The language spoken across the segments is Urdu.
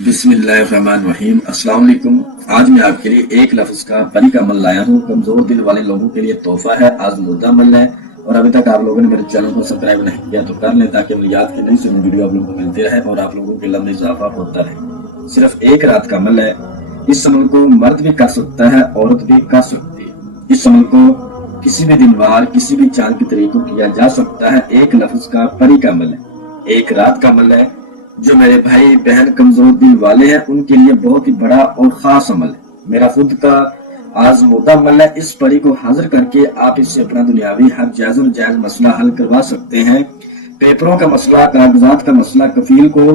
بسم اللہ الرحمن الرحیم۔ السلام علیکم۔ آج میں آپ کے لیے ایک لفظ کا پری کا عمل لایا ہوں۔ کمزور دل والے لوگوں کے لیے تحفہ ہے، آزمودہ عمل ہے، اور ابھی تک آپ لوگوں نے میرے چینل کو سبسکرائب نہیں کیا تو کر لیں تاکہ عملیات کی نئی سے نئی ویڈیو آپ لوگوں کو ملتی رہے اور آپ لوگوں کے علم میں اضافہ ہوتا رہے۔ صرف ایک رات کا عمل ہے۔ اس عمل کو مرد بھی کر سکتا ہے، عورت بھی کر سکتی ہے۔ اس عمل کو کسی بھی دن وار کسی بھی چاند کی طریق کو کیا جا سکتا ہے۔ ایک لفظ کا پری کا عمل ہے، ایک رات کا عمل ہے۔ جو میرے بھائی بہن کمزور دل والے ہیں ان کے لیے بہت ہی بڑا اور خاص عمل ہے، میرا خود کا آزمودہ عمل ہے۔ اس پری کو حاضر کر کے آپ اس سے اپنا دنیاوی ہر جائز و ناجائز مسئلہ حل کروا سکتے ہیں۔ پیپروں کا مسئلہ، کاغذات کا مسئلہ، کفیل کو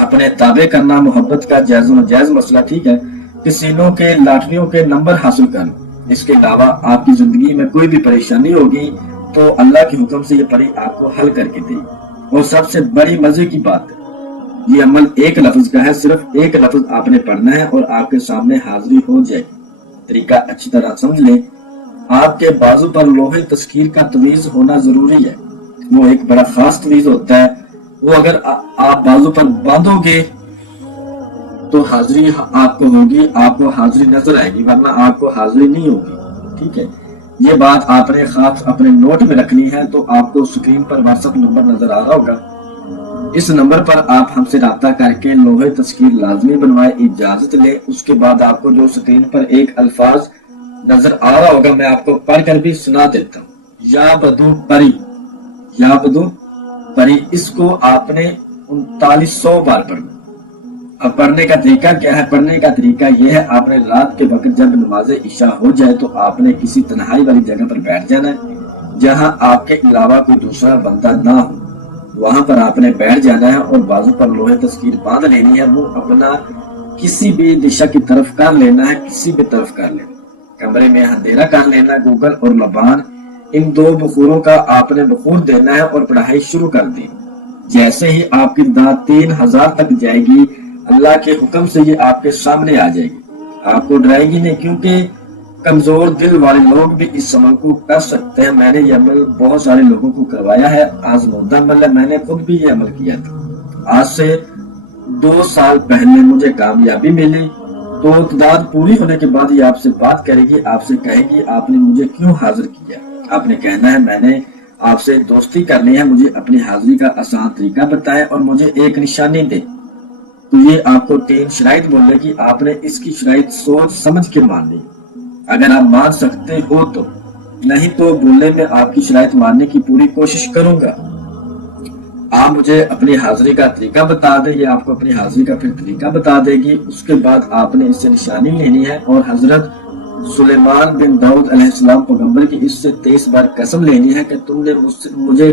اپنے تابع کرنا، محبت کا جائز و ناجائز مسئلہ، ٹھیک ہے، کسینوں کے لاٹریوں کے نمبر حاصل کرنا۔ اس کے علاوہ آپ کی زندگی میں کوئی بھی پریشانی ہوگی تو اللہ کے حکم سے یہ پری آپ کو حل کر کے دے گی۔ اور سب سے بڑی مزے کی بات ہے، یہ عمل ایک لفظ کا ہے، صرف ایک لفظ آپ نے پڑھنا ہے اور آپ کے سامنے حاضری ہو جائے گی۔ طریقہ اچھی طرح سمجھ لیں۔ آپ کے بازو پر لوہے تسخیر کا تعویذ ہونا ضروری ہے۔ وہ ایک بڑا خاص تعویذ ہوتا ہے، وہ اگر آپ بازو پر باندھو گے تو حاضری آپ کو ہوگی، آپ کو حاضری نظر آئے گی، ورنہ آپ کو حاضری نہیں ہوگی، ٹھیک ہے۔ یہ بات آپ نے خاص اپنے نوٹ میں رکھنی ہے۔ تو آپ کو سکرین پر واٹس ایپ نمبر نظر آ رہا ہوگا، اس نمبر پر آپ ہم سے رابطہ کر کے لوہے تسخیر لازمی بنوائے، اجازت لیں۔ اس کے بعد آپ کو جو سکرین پر ایک الفاظ نظر آ رہا ہوگا میں آپ کو پڑھ کر بھی سنا دیتا ہوں۔ یا بدو پری، یا بدو پری، اس کو آپ نے 3900 بار پڑھنا۔ اب پڑھنے کا طریقہ کیا ہے؟ پڑھنے کا طریقہ یہ ہے، آپ نے رات کے وقت جب نماز عشاء ہو جائے تو آپ نے کسی تنہائی والی جگہ پر بیٹھ جانا ہے جہاں آپ کے علاوہ کوئی دوسرا بندہ نہ ہو۔ وہاں پر آپ نے بیٹھ جانا ہے اور بازو پر لوہے تسخیر باندھ لینی ہے۔ وہ اپنا کسی بھی دشا کی طرف کر لینا ہے، کسی بھی طرف کر لینا۔ کمرے میں اندھیرا کر لینا، گوگل اور لبان ان دو بخوروں کا آپ نے بخور دینا ہے اور پڑھائی شروع کر دی۔ جیسے ہی آپ کی تعداد 3000 تک جائے گی، اللہ کے حکم سے یہ آپ کے سامنے آ جائے گی، آپ کو ڈرائے گی نہیں، کیونکہ کمزور دل والے لوگ بھی اس عمل کو کر سکتے ہیں۔ میں نے یہ عمل بہت سارے لوگوں کو کروایا ہے، آزمودہ عمل ہے، میں نے خود بھی یہ عمل کیا تھا۔ آج سے 2 سال پہلے مجھے کامیابی ملی۔ تو تعداد پوری ہونے کے بعد یہ آپ سے بات کرے گی، آپ سے کہے گی آپ نے مجھے کیوں حاضر کیا۔ آپ نے کہنا ہے میں نے آپ سے دوستی کرنی ہے، مجھے اپنی حاضری کا آسان طریقہ بتائے اور مجھے ایک نشانی دے۔ تو یہ آپ کو 3 شرائط بولے گی، آپ نے اس کی شرائط سوچ سمجھ کے ماننی۔ اگر آپ مان سکتے ہو تو، نہیں تو بولنے میں آپ کی شرائط ماننے کی پوری کوشش کروں گا۔ آپ مجھے اپنی حاضری کا طریقہ بتا دیں، یہ آپ کو اپنی حاضری کا پھر طریقہ بتا دے گی۔ اس کے بعد آپ نے اس سے نشانی لینی ہے اور حضرت سلیمان بن داؤد علیہ السلام پیغمبر کی اس سے 23 بار قسم لینی ہے کہ تم نے مجھے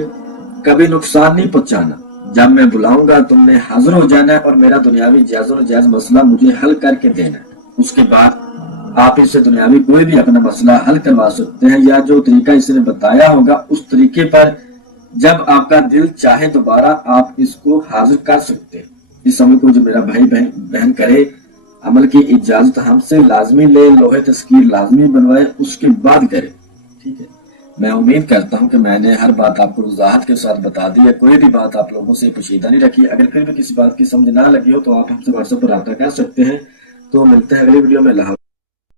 کبھی نقصان نہیں پہنچانا۔ جب میں بلاؤں گا تم نے حاضر ہو جانا ہے اور میرا دنیاوی جائز و ناجائز مسئلہ مجھے حل کر کے دینا ہے۔ اس کے بعد آپ اس سے دنیاوی کوئی بھی اپنا مسئلہ حل کروا سکتے ہیں، یا جو طریقہ اس نے بتایا ہوگا اس طریقے پر جب آپ کا دل چاہے دوبارہ آپ اس کو حاضر کر سکتے ہیں۔ اس عمل کو جو میرا بھائی بہن کرے، عمل کی اجازت ہم سے لازمی لے، لوہے تسخیر لازمی بنوائے، اس کے بعد کرے، ٹھیک ہے۔ میں امید کرتا ہوں کہ میں نے ہر بات آپ کو وضاحت کے ساتھ بتا دی ہے، کوئی بھی بات آپ لوگوں سے پوشیدہ نہیں رکھی۔ اگر پھر بھی کسی بات کی سمجھ نہ لگی ہو تو آپ ہم سے واٹس ایپ پر رابطہ کر سکتے ہیں۔ تو ملتے ہیں اگلی ویڈیو میں۔